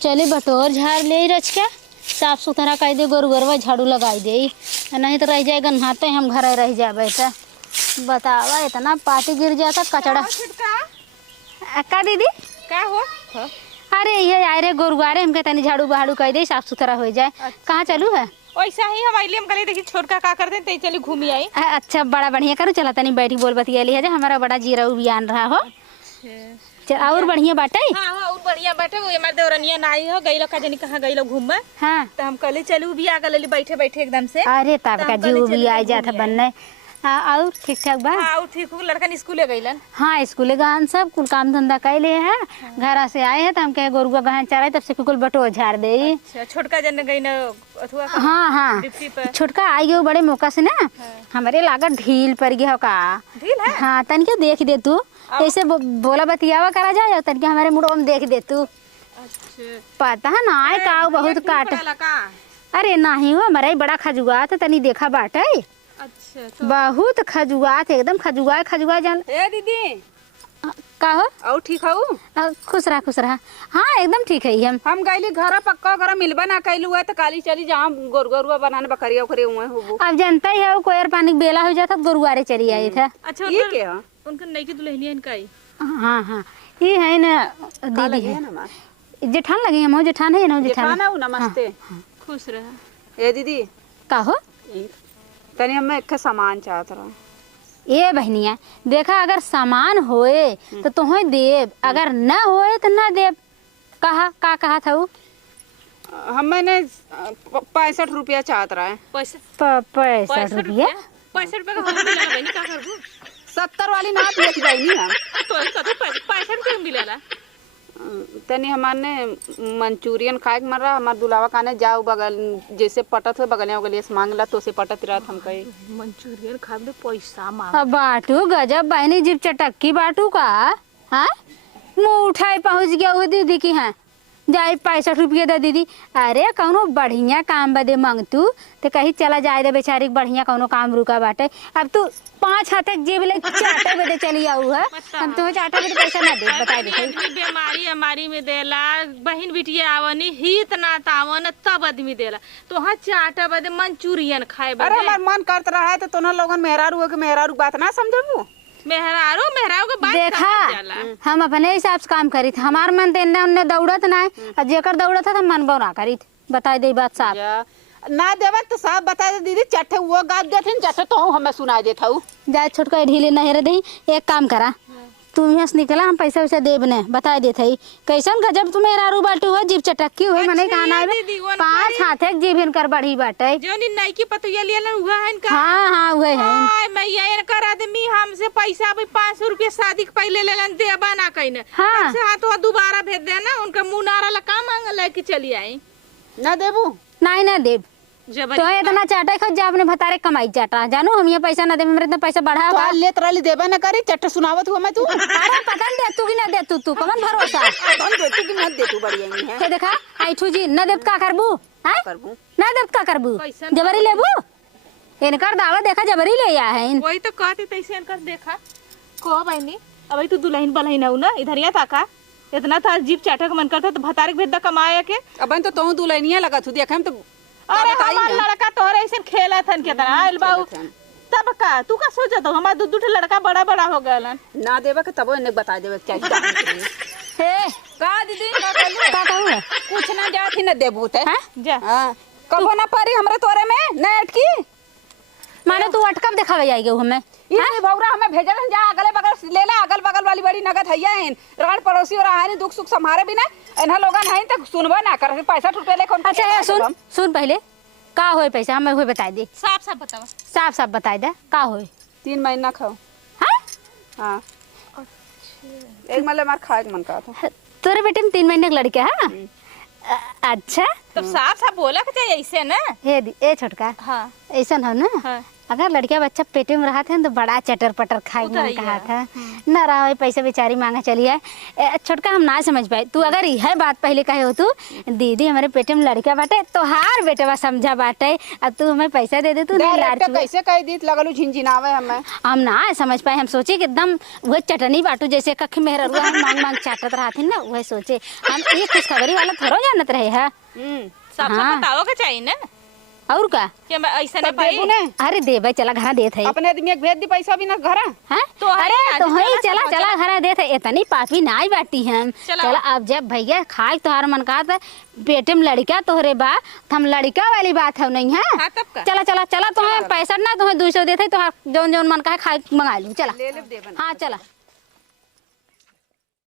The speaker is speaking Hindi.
चले बटोर झाड़ ले रच के साफ सुथरा कर दे, गोरु गरवा झाड़ू लगाई दे, नहीं तो रह जाएगा नहाते हम घर रह जाए तो बतावा इतना पाटी गिर जाता कचड़ा। का दीदी का हो? अरे ये आए रे गोरुआरे हमके तनी झाड़ू बहाड़ू कर दे, साफ सुथरा हो जाए। कहाँ चलू है? वैसा ही हम आइले, हम कहले देखी छोटका का कर दे, चली घूमी आई। अच्छा बड़ा बढ़िया करू, चला तनी बैठी बोल बतियाली है, हमारा बड़ा जीरा उबियान रहा हो। और बढ़िया बाटे। हाँ और बढ़िया बाटे। वो हमारे देवरनिया नाई हो गई का जनी कहाँ गई घूम। हाँ तो हम कहले चलू भी आ गली बैठे बैठे एकदम से। अरे तब का जीव भी आ जाता बनने। हाँ और ठीक ठाक बा? हाँ ठीक हो। लड़का स्कूले गईलन? हाँ स्कूले गहन सब कुल काम धंधा कैले है। घर से आए हैं तो हम कहे गोरुआ गहन चराए, तब से कुल बटो झाड़ दे। अच्छा छोटका जन गई ना अथवा? हाँ हाँ छोटका आई गयो बड़े मौका से ना। हमारे लागत ढील पड़ गया का। ढील है? हाँ तनिके देख दे तू, ऐसे बोला बतियावा करा जाए, तनिके हमारे मुड़ो में देख दे तू। पता है ना आए का बहुत काट। अरे नहीं हो हमारा बड़ा खजुआ था, तनी देखा बाटे। अच्छा तो बहुत खजुआत, एकदम खजुआ खजुआ जान। ए दीदी का हो? और ठीक हो? खुश रहा खुश रहा। हाँ एकदम ठीक है। हम गईली घर पक्का घर मिलबा ना कैलू है तो काली चली जहाँ गोरुआ बनाने बकरिया उकरिया हुए हो। अब जनता ही है, कोयर पानी बेला हो जाता गोरुआरे चली आई था। अच्छा ये क्या उनका नई की दुल्हनिया इनका ही? हाँ हाँ ये है ना दीदी है, जेठान लगे हम जेठान है ना। जेठान नमस्ते। खुश रहा। ए दीदी का हो? तनी हमें एक सामान चाहत रहा। ये बहनिया देखा, अगर सामान होए तो तुम्हें देव, अगर न होए तो न देव। कहा था वो? हम मैंने 65 रुपया चाहत रहा है। 65 रुपया? 65 रुपया का हम मिला बहनी, का करबू? 70 वाली ना बेच बहनी हम तो 65 रुपया मिलेला। तनी हमारे मंचूरियन खाए मर रहा, हमार दुलावा खाने जाओ बगल जैसे पटत हो बगलिया उगलिया से मांगला तो से पटत रहा। हम कही मंचूरियन खाए में पैसा मांग बाटू गजब बहनी, जीप चटक्की बाटू का। हाँ मुँह उठाए पहुँच गया वो दीदी की। हाँ जाए 65 रुपये दे दीदी। अरे कौनो बढ़िया काम बदे मांगतू तो कहीं चला जाए दे बेचारी, बढ़िया कौनो काम रुका बाटे। अब तू 5 हाथ जेब ले चाटे बदे चली आऊ है, हम तुम्हें चाटे बदे पैसा ना दे। बता दे बीमारी हमारी में देला, बहन बिटिया आवनी हित ना तावन तब आदमी देला तो हाँ चाटा बदे मंचूरियन खाए बदे। अरे हमार मन करत रहा है तो तोना लोगन मेहरारू के मेहरारू बात ना समझबू। मेहरारू के बात देखा, हम अपने हिसाब से काम करी थे। हमार मन तेने उन्ने दौड़त ना है, जेकर दौड़त था मन बो ना करी। बता दे बात साफ ना देवा तो साफ बता दे दीदी। चट्टे वो गाद देथिन चट्टे तो हमें सुना देता हूँ। जाए छोटका ढीले नहीं रह दही। एक काम करा, तू यहाँ से निकला, हम पैसा वैसा देब ने बता देते ही। कैसन गजब तुम्हें रारू बाटू है, जीप चटक्की हुए मने कहना है 5 हाथ जीभ इनकर बढ़ी बाटे। जो नई की पतुया लिया हुआ है इनका। हाँ हाँ हुए है। मैं ये इनकर आदमी हमसे पैसा 500 रुपया शादी के पहले लेलन देबा ना कहीं। हाँ से हाथ दोबारा भेज देना, उनका मुंह नारा लगा मांग लेके चली आई। ना देबू? नहीं ना देब तो इतना चाटा खा जा अपने भतारे कमाई चाटा। जानू हम ये पैसा ना दे, मेरे इतना पैसा बढ़ा तो ले तरली देबा ना करी चट्टा सुनावत हुआ मैं तू। अरे पता नहीं दे तू कि ना दे तू कमन भरोसा कौन दे तू कि ना दे तू बढ़िया है। देखा आइठू जी न देब का करबू? हां करबू ना देब का करबू? जबरी लेबू? इनकर दावा देखा जबरी ले आया है। वही तो कहती तैसे इनकर देखा को बहनी। अबे तू दुल्हन बलहन हो ना, इधर या ताका इतना था जीप चाटा का मन करता तो भतारे भेद द कमाया के। अब तो तू दुल्हनिया लगा तू देखम तो। अरे हमार लड़का तोरे ऐसे खेला थन केतना आइल बाऊ तब का तू का सोचत हो? हमार दू लड़का बड़ा बड़ा हो गलन ना देबा के तबो इन्हें बता देबे चाहिए। हे का दीदी का कहू कुछ ना जाती न देबू ते। हां जा हां कबो ना पारी हमरे तोरे में न अटकी माने तू अटकब दिखावे जाएगे हमें। ये भौरा हमें भेजल जा अगले बगल ले ले, अगल बगल वाली बड़ी नगद हैया है रण पड़ोसी और आहानी दुख सुख संभारे भी ना एना लोगन है त सुनबो ना कर 65 रुपया ले कौन। अच्छा सुन पहले का होए पैसा हमें होए बता दे। साफ साफ बतावा। साफ साफ बता दे का होए। 3 महीना खाओ। हां हां अच्छा एक मतलब मार खाए मन का था। तोरे बेटे में 3 महीने का लड़का है। अच्छा तब साफ साफ बोला के चाहिए ऐसे ना। ए छोटका हां ऐसा हो ना। अगर लड़किया बच्चा पेटे में रहा था तो बड़ा चटर पटर खाए वो तो मन है कहा यार। था न रहा पैसा बेचारी मांगा चली है। छोटका हम ना समझ पाए, तू अगर यह बात पहले कहे हो तू दीदी हमारे पेटे में लड़का बाटे तो हार बेटवा समझा बाटे, अब तू हमें पैसा दे दे तू नहीं लाड़ चुए। कैसे कह दी लगलू झिनझिनावे हमें। हम ना समझ पाए, हम सोचे कि एकदम वह चटनी बाटू जैसे कख मेहर मांग मांग चाटत रहा थी ना, वह सोचे हम ये खुशखबरी वाला थोड़ा जानत रहे है। सब हाँ। बताओ के चाहिए ना और का कि मैं ऐसा नहीं तब भाई देबू ने अरे दे भाई चला घर देत है अपने आदमी के भेज दी पैसा भी ना घर। हैं? तो है अरे आज तो है चला चला सब चला घर देत है, इतनी पापी ना ही बाटी हम। चला। चला अब जब भैया खाए तोहार मन का था पेटे में लड़का तोहरे बा तो हम लड़का वाली बात है नहीं है। हाँ, तब का? चला चला चला तुम्हें पैसा ना तुम्हें 200 देते तो जौन जौन मन का है खाए मंगा लूं। चला ले ले देबन। हाँ चला।